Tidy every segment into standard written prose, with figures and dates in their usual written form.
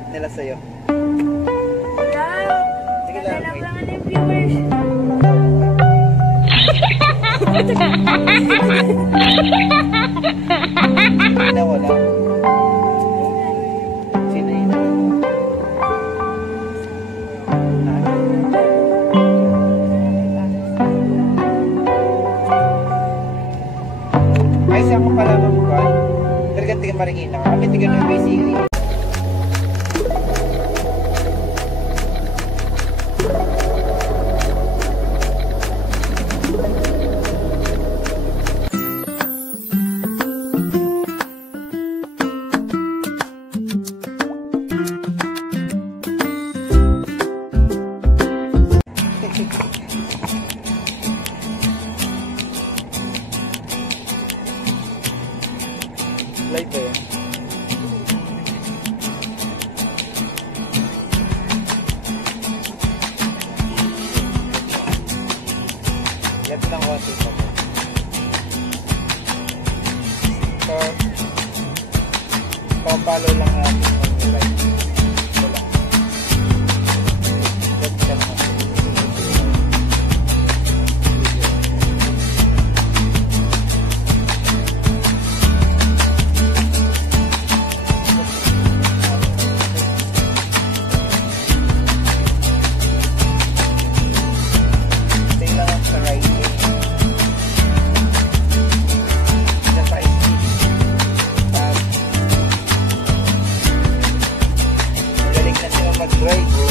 comment nila sa'yo? Wala. Sige lang. Lang yung viewers. Wala. Sino yun? Ay, saan ko pala mabukan? Talagang tiga Marikina ka. Kami tiga ng basically. Live ba yun? Left lang konti pa po. So, papalo lang natin mag-live. Wala. Left lang natin. Mag-drive ko.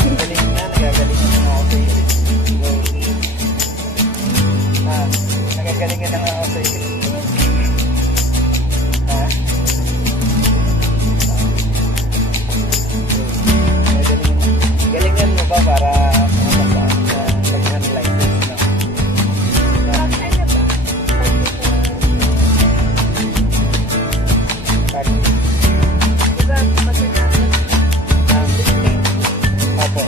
Galing na, nagagalingan na ako sa iyo. Nagagalingan na ako sa iyo. Ha? Galingan mo ba para makapasaan sa pag-hand license na? Opo.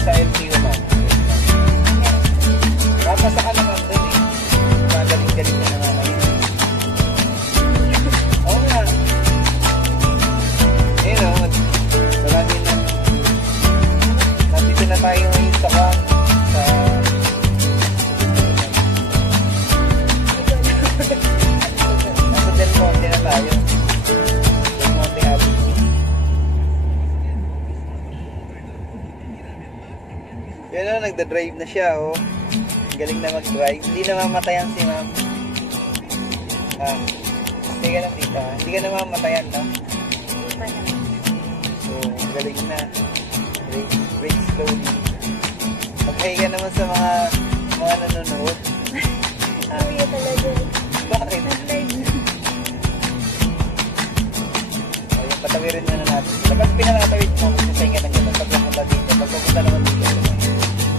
Sa LTO mo. Papasa ka naman dun eh. Magaling-galing na naman ayun. Oo nga. Ayun o. Marami na. Nandito na tayo ngayon sa kang. Nasa Del Monte na tayo. Del Monte Avenue. Yan o, nagda-drive na siya oh. Galing na mag-drive. Hindi na mamatayan si ma'am. Hindi ka lang dito. Hindi ka na mamatayan, no? So, galing na. Brake slowly. Mag-hi ka naman sa mga nanonood. Kuya talaga. Bakit? Nag-live na. Ayun, patawirin na natin. Kapag pinanatawid mo, magsasayin ka ng gano'n. Pag napunta dito, pag pupunta naman dito.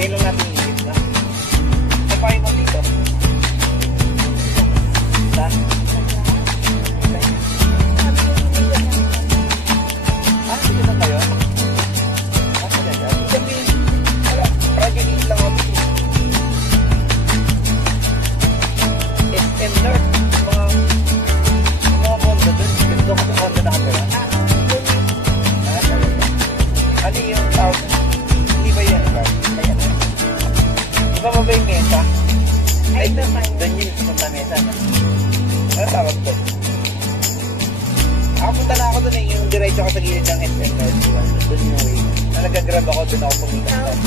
Hindi lang natin isip na. Kapay mo dito. Sa? Dito na kayo? Talaga? Sabi, project lang ako. SM North, mga condo dun. Gusto ko sa condo na kamera. Talaga. Ano yung tawag? Hindi ba yan? Ayan. Di ba ba yung mesa? Ay, doon yun sa mesa na. Ano tawag doon? Punta na ako doon eh, yung diretso ako sa gilid ng SM North. Doon yung way. Nag-grab ako, doon ako pumikas.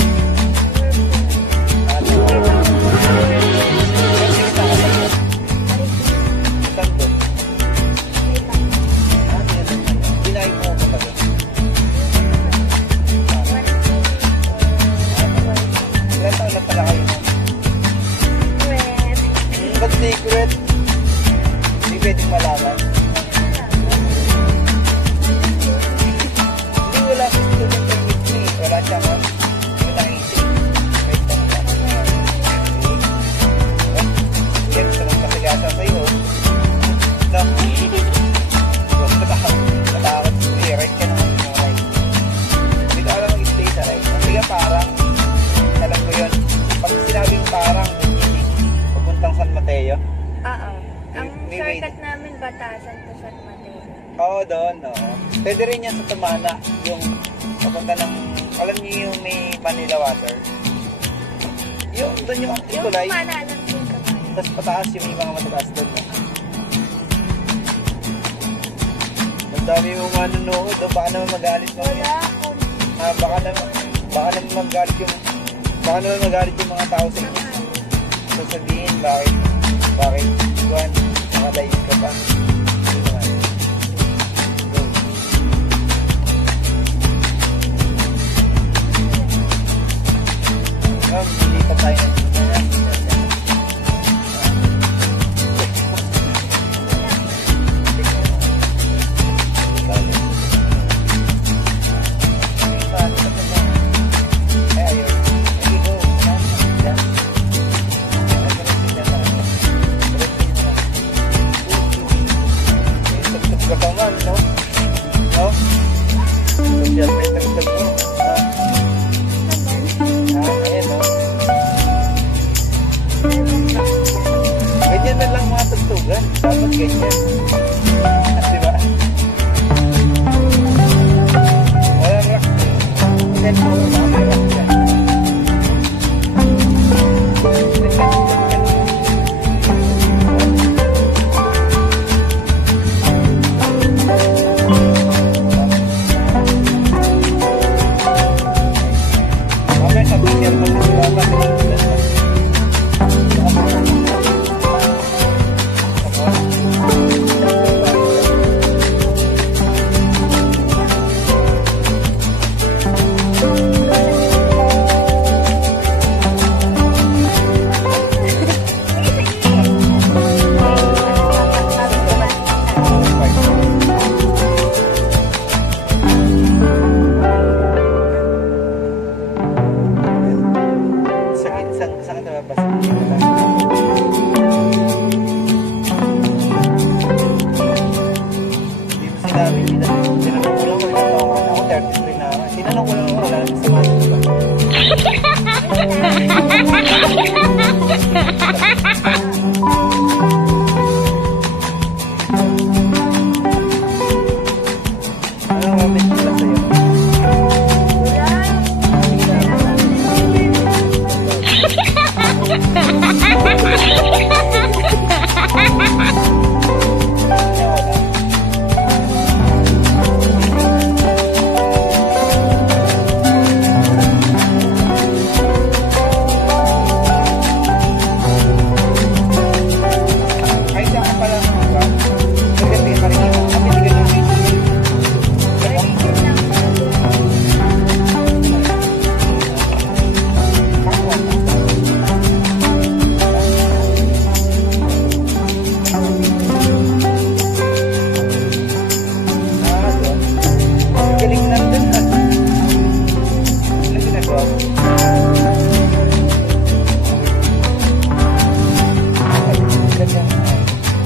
Secret. Hindi pwedeng malaman. Hindi wala sa student permit ni. Wala siya mo. Hindi nakisip. Wait lang lang. Yan sa mga kasagasa sa'yo. No. Matakot. Right ka naman. Hindi ka alam mag-stay sa right. Hindi ka parang. Alam ko yun. Pag sinabing parang, papuntang San Mateo. Oo, doon, oo. Pwede rin yan sa Tumana, yung papunta ng, alam niyo yung may Manila Water. Yung doon yung Yung tulay, Tumana, alam ko yung Tumana. tapos pataas yung may mga matataas doon. No? Ang dami mong manunood, oh, baka naman magalit mo. Wala akong Baka naman magalit yung mga tao sa inyo. Sasabihin, bakit, Juan, nakalive ka pa. Hindi naman. Hindi pa tayo dapat ganyan. Diba? Walang rock. Then mo, mga rock yan. Mamaya sa picture mo, dapat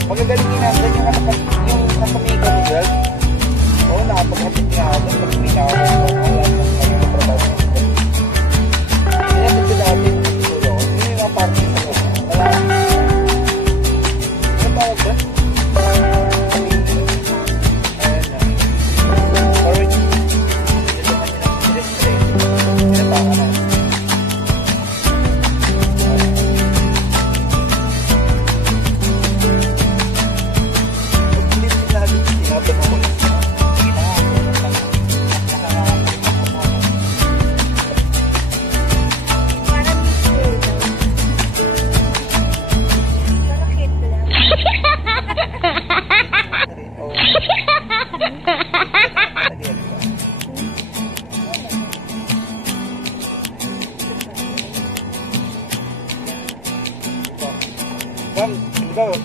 magagalingin natin yung katamigan ni Girl. Oo, nakapag-hapit nga ako. Pag-hapit nga ako. Alam mo, ngayon na trabaho. Kaya dito natin siguro. Yun yung mga party sa ko. Wala. Ano tawag ba? Ayan na. Orange. Ito naman yun ang illustrate. Pinataka na.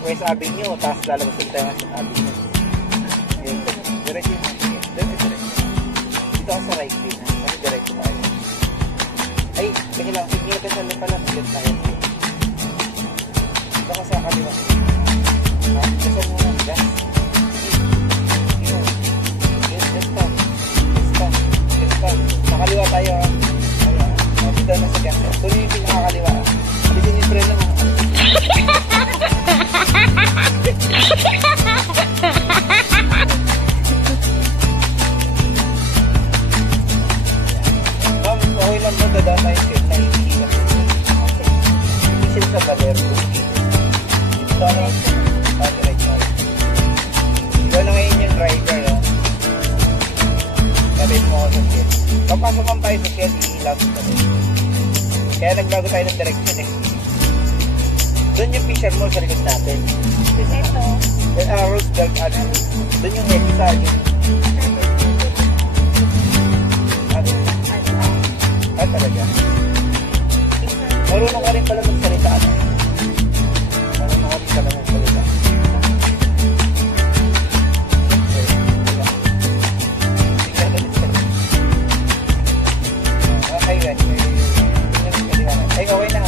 West Avenue, tapos lalabas ulit tayo sa Avenue. Diretso yun. Dito ako sa right lane. Kasi diretso tayo. Ay, kasi lang. Sige ka sa pala. Maglit tayo. Dito ka sa kaliwa. Kasi muna. Gas. Just stop. Nakaliwa tayo. Dito na sa gas. Tuloy yung pinakakaliwa. Alisin yung preno mo. Kaya nagbago tayo ng direction eh. Doon yung Fisher Mall sa likod natin. Ito. Roosevelt Avenue. Doon yung EDSA, yung talaga. Marunong ka rin pala magsalita. Marunong ka rin pala magsalita. Okay, guys. Ay, okay na.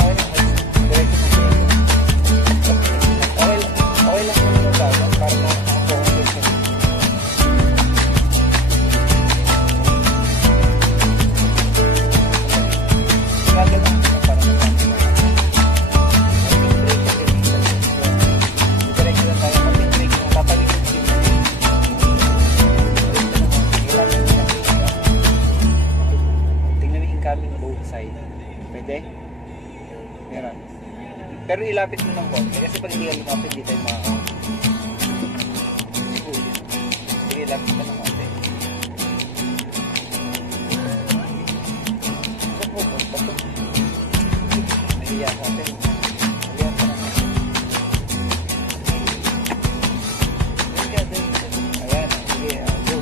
Okay lang muna ng bago para ma-focus yun. Gagawin lang muna para ma-focus. Mag-break kasi minsan. Diretso lang tayo. Mag-break lang. Papalikot din. Tingnan mo incoming both side. Pwede? Meron. Pero ilapit mo ng konti kasi pag hindi ka lumapit, hindi tayo makakawin. Sige, ilapit ka ng konti. Saan po? Basta po. Nahiya sa atin. Nahiya ka naman. Ayan, sige, go.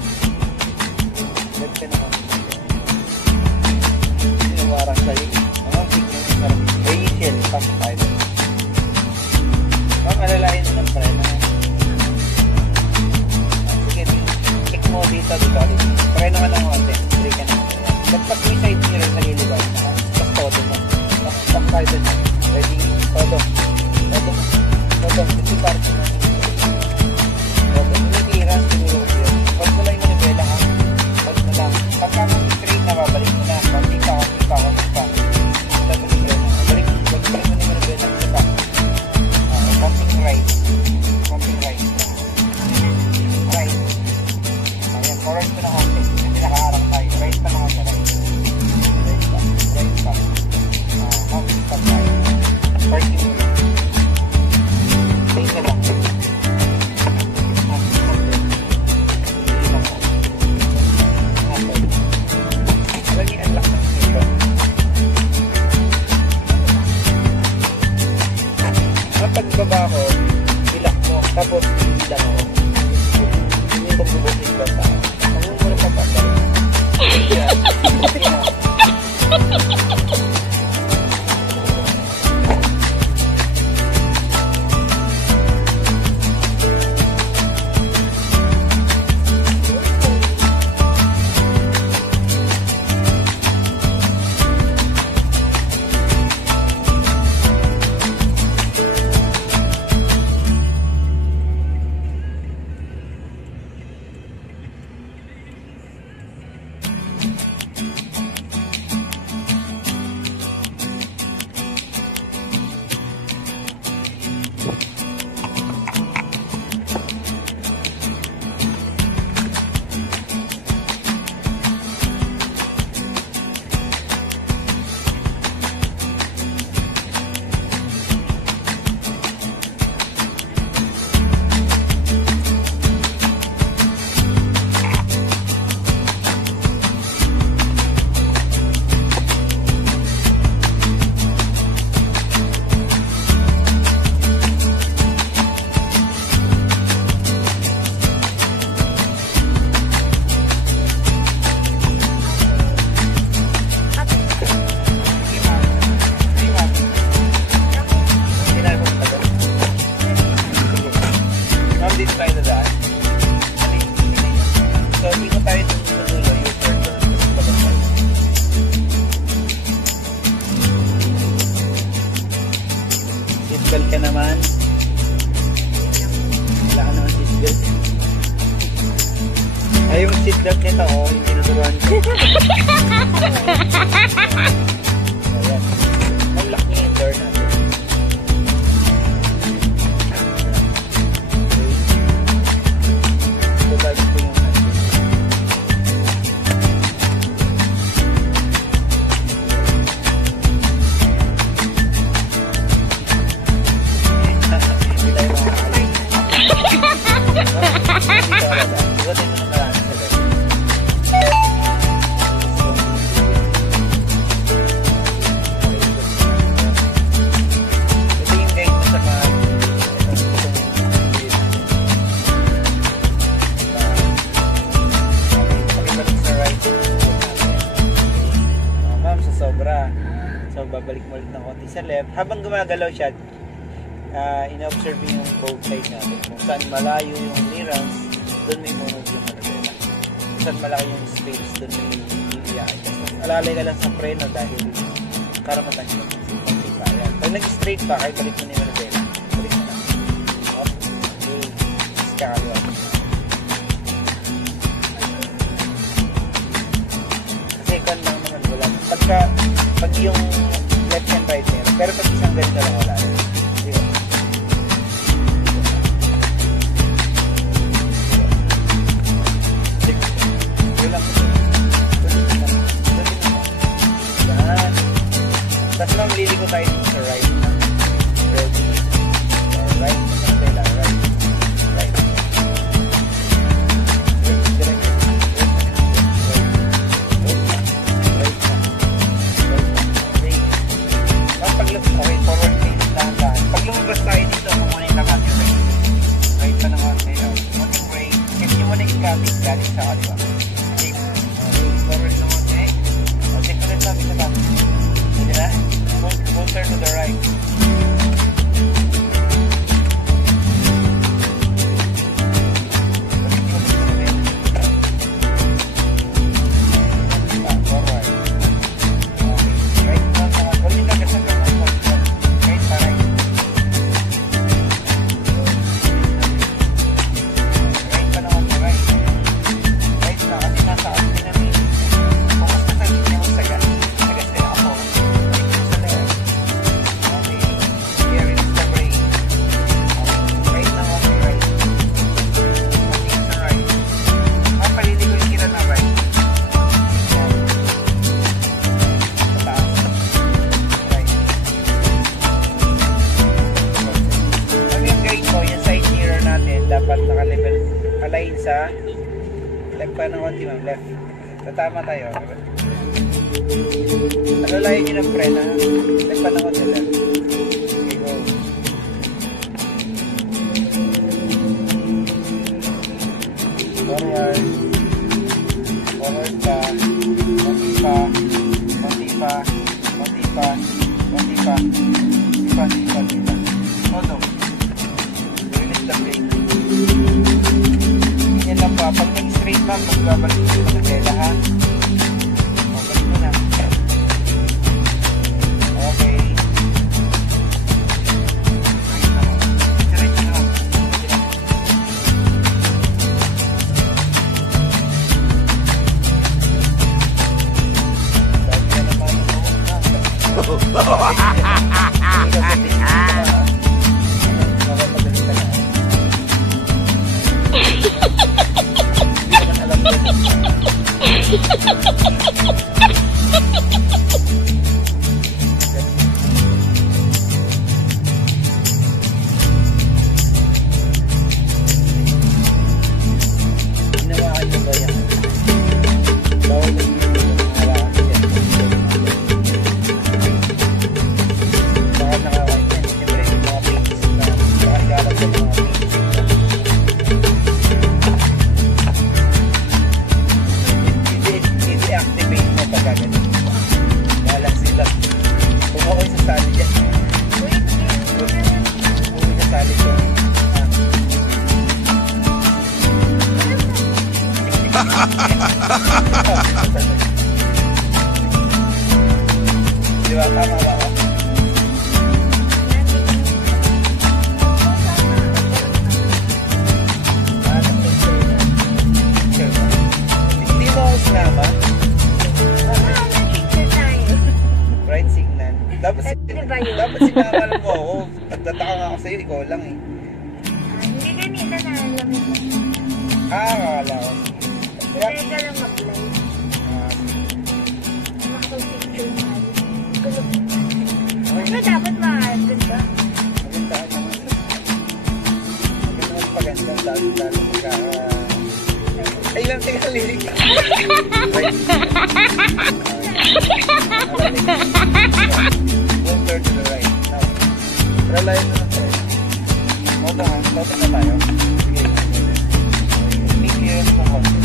Ilapit ka naman. Sinuwarang sa'yo. Mga tignan sa sarap. Ay, shell. Pasok tayo doon. Alalahin mo ng prena. Sige, check mo dito. Prena ka ng konti. Break ka na. Pag may side mirror, naliligaw. Tapos todo mo. Tapos tayo doon. Ready? Todo. Ito party mo. Todo. Hinitira siguro yun. Pag mo lang yung manibela ha. Pag mo lang. Pagka mong straight na babalik mo na. Konti pa. Tapos prena. Balik mo na yung manibela. Isa pa. Pumping right. Right. Ayan, forward ko na konti. Kasi nakaharang tayo. Right pa na konti. Right pa. Pumping pa tayo. Parking mo lang. Stay ka lang. Alam niyo, unlock na ito. Pagbaba ko, ilak mo, tapos ilang ako. Hindi ko bubukin ba tayo? Ang muna pa pa tayo. seatbelt ka naman. Wala ka naman seatbelt. Ay, yung seatbelt nito, oh, yung tinuturuan ko. Ayan. Mag-lock niya yung door natin. So, bago ko yung natin. ng konti sa left. Habang gumagalaw siya, ina-observe yung both side natin. Kung saan malayo yung clearance, doon may move yung manubela. Kung saan malaki yung space, doon may i-adjust. Alalay ka lang sa preno dahil karamatan siya. Ayan. Pag nag-straight pa, kahit balik mo na yung manubela. Balik mo na. Up. Okay. Kakaliwa. Second lang naman wala. Pag yung left and right meron. Pero pag isang ganito lang wala. Diba? Tapos lang liliko tayo sa right. Ready? Right. Right. Right. Okay, forward face. Dahan-dahan. Pag lumabas tayo dito, muna yung lakas yung right. Right pa naman. Konting break. Kasi mo na yung galing sa kaliwa. Okay. Forward naman. Okay. Okay, so let's sabi sa back. Hindi na? Full turn to the right. Dapat naka-level align sa left pa ng konti ma'am, left. Tatama tayo. Alalayan nyo ng prena. Left pa ng konti, left. Okay, go. Forward. Forward pa. Konti pa. Konti pa. Konti pa. Konti pa. Konti pa. Konti pa. Todo. Release the brake. Ganyan lang pa. Pag nag-straight ma'am, magbabalik mo yung manubela ha. Mabalik mo na. Okay. Diretso na. Dahil yan naman yung di ba? Tama ba ako? Hindi mo ako sinama? Right signal. Dapat sinama lang mo ako. Nagtataka nga ako sa'yo, ikaw lang eh. Hindi ganito na alam mo. Akala ko. Kaya ka lang mag-live. Makapag-picture na. Ano dapat maaaral ka? Magandaan naman. Magandang pagandang dalo-dalo magka... Ay lang, tingnan lirik. Right. One third to the right. Now, relayan na lang tayo. Moto ha, moto na tayo. Sige. Make clearance po konti.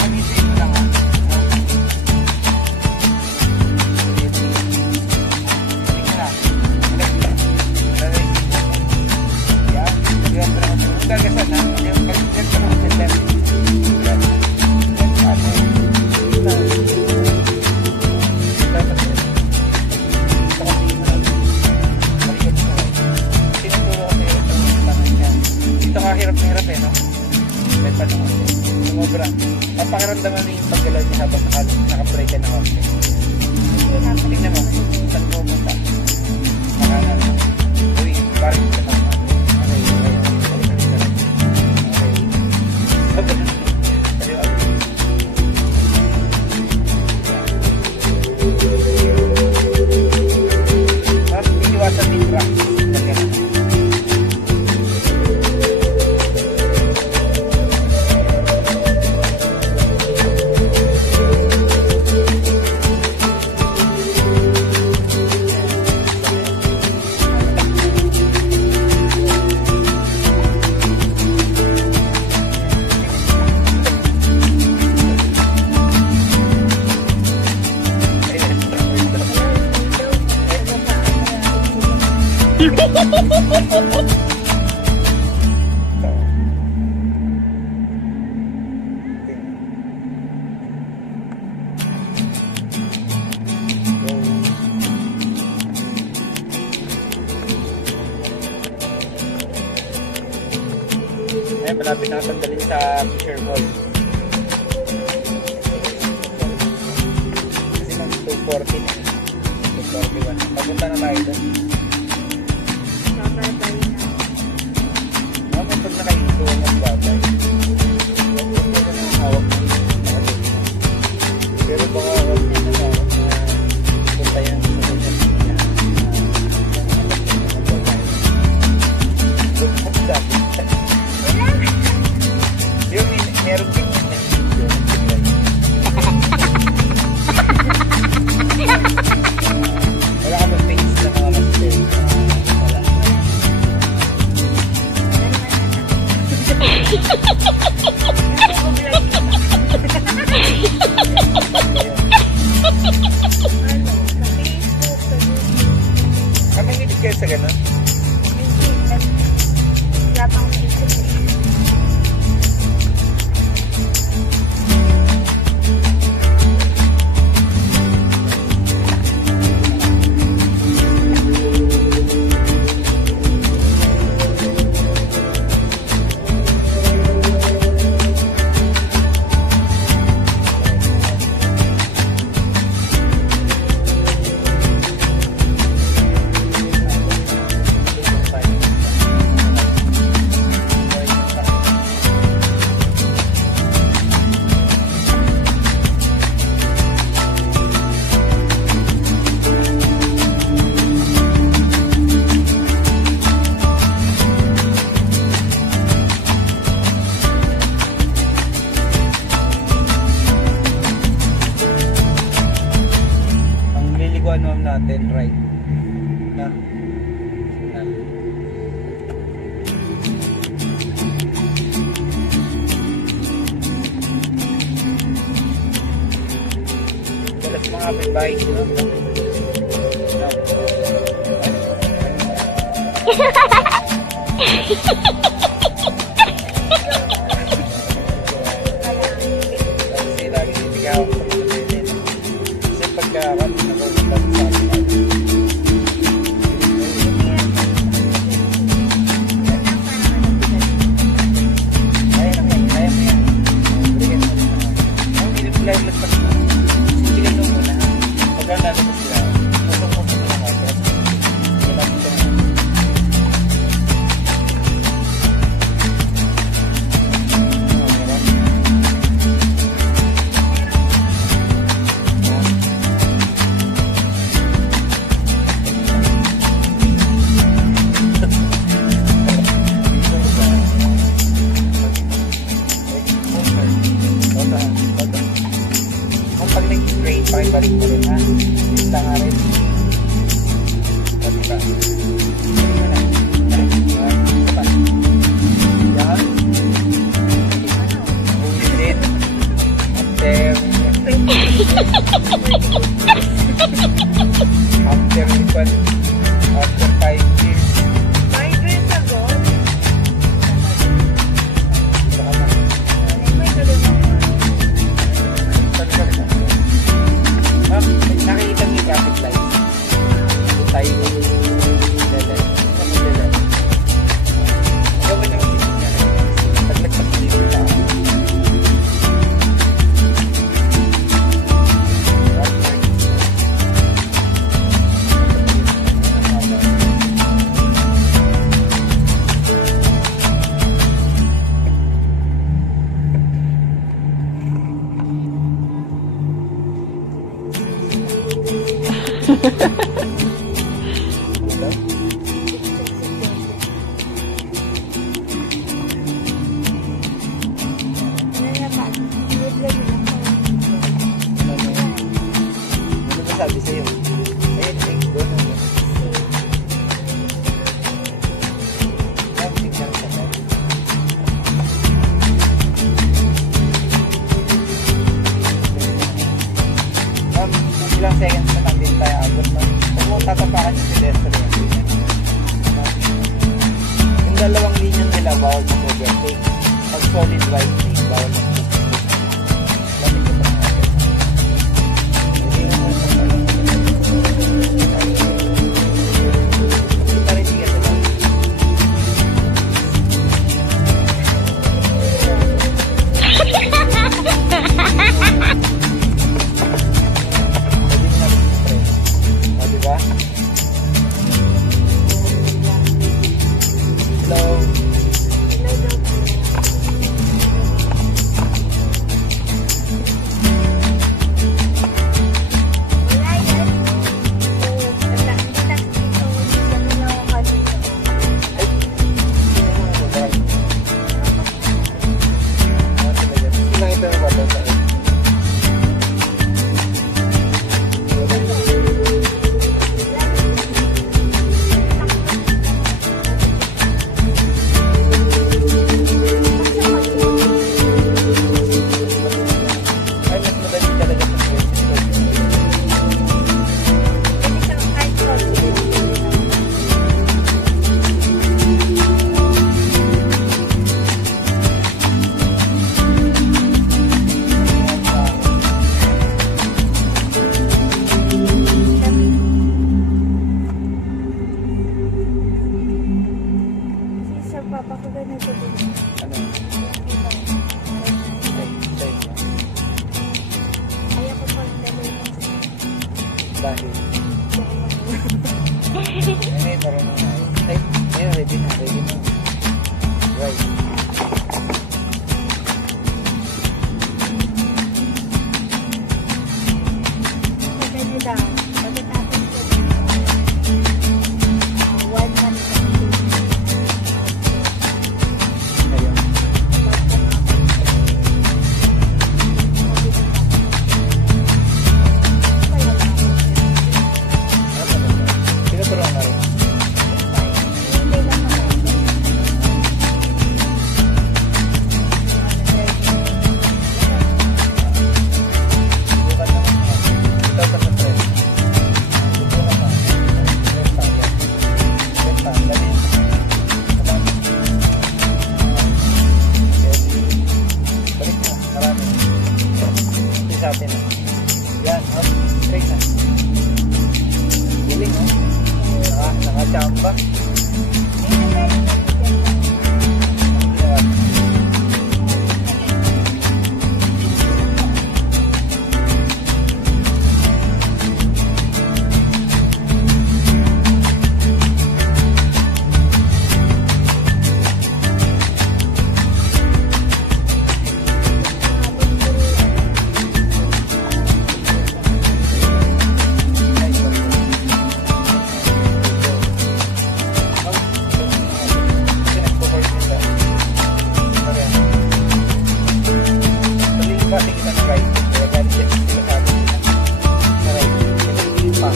Mag-isip mo lang ha. naka-break ka na konti. Tingnan mo, saan mo punta? Makanan. Uy, parang ka na. Okay, okay. Iwasan din practice. Ayan, malapit na sandalin sa Fisher Mall. Kasi nang 240 na. 241. Papunta na tayo doon. Babay na. Pag nakahinto ang babay. Huwag mo na ang hawak mo. Pero baka huwag niya na hawak na punta yan sa social media. Yung meron din wala ka mag-face na mga mag-face. Wala. Kami nilid kayo sa gano'n? natin right na dalas mga kapitbahay sila kasi lagi sinigaw sa mga kasi pagkakan nakukulat sa pag nag-spray, pakibalik mo rin ha. Basta nga rin. Basta. Balik mo na. Basta. Yan. Ulitin. After 5 years. 5 years ago? Baka na. May kalungan. Nakikita mo yung traffic light. Tayo dalan. Kami dalan. Gawin naman dito niya. Paglagpas dito na. Ano ba sabi sa'yo? Ayun, take go na yun. Tingnan sa tayo. Ilang seconds na natin tayo abot na. Kung mo tatapakan yung pedestrian. Yung dalawang linya nila, bawal sa overtake. Pag solid right lane, bawal sa overtake. Lamig ko pa natin. Kita rin siya sila. Diba? Hello. Dahil ngayon marunong na ay ngayon ready na right natin. Yan, up, straight na. Giling, nakachamba. Pati kita na right, kaya ganit yan sila sa atin na right, ito yung pa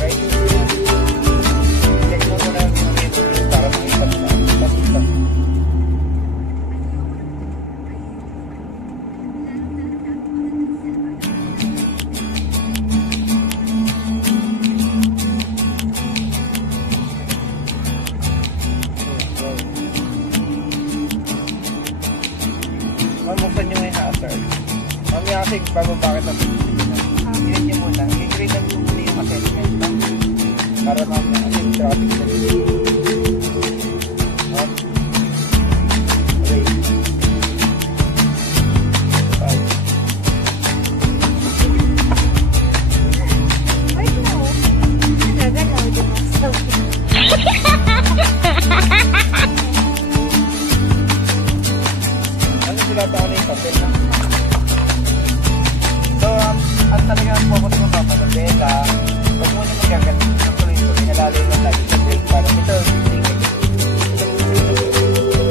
right, check mo muna yung ito para makita mo na pasita. Mamuksan nyo yung hazard. Mamaya kasi bababa kita sa pinag nyo muna. I-grade nyo muna yung assessment na para mamaya kasi traffic na rin. Okay. Wait mo. Nagagalaw din ako. Ano sila taon na yung papel na? So, focus mo pa manabela. Pag mo naman gagat, tuloy-tuloy nalalay lang lagi sa brake para ito, yung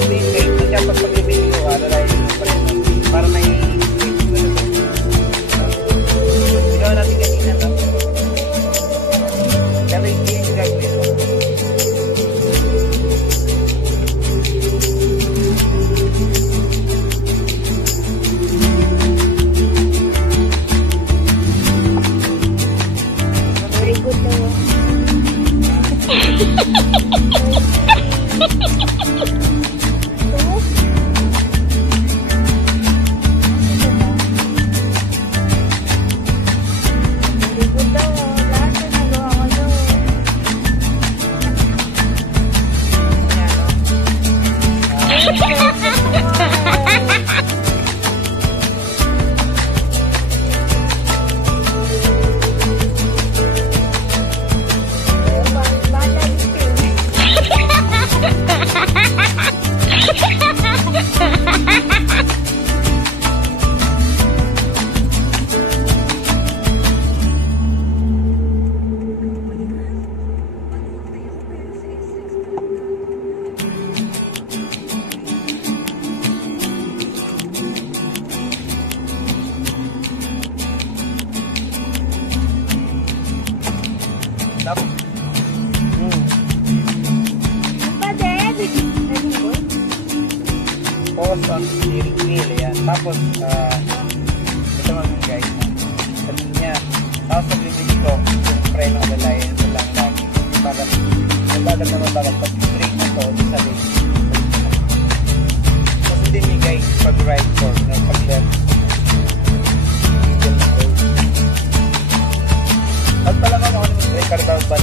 brake, kaya pag pag-video, lalay mo pa rin para may ginawa natin kanina, no? Pero hindi yung gagawin mo. Very good daw. Very good daw. Lahat na nagawa ko daw. Focus on steering wheel, yan. Tapos, ito mga guys, sabi niya, tapos nagbibili ko yung preno lalayan ito lang lagi. Para, nagbagal naman bagal pag brake na to, sa lane. Tapos hindi ni guys, pag right fork, pag left, middle na go. At talaga ako naman brake carbaw ba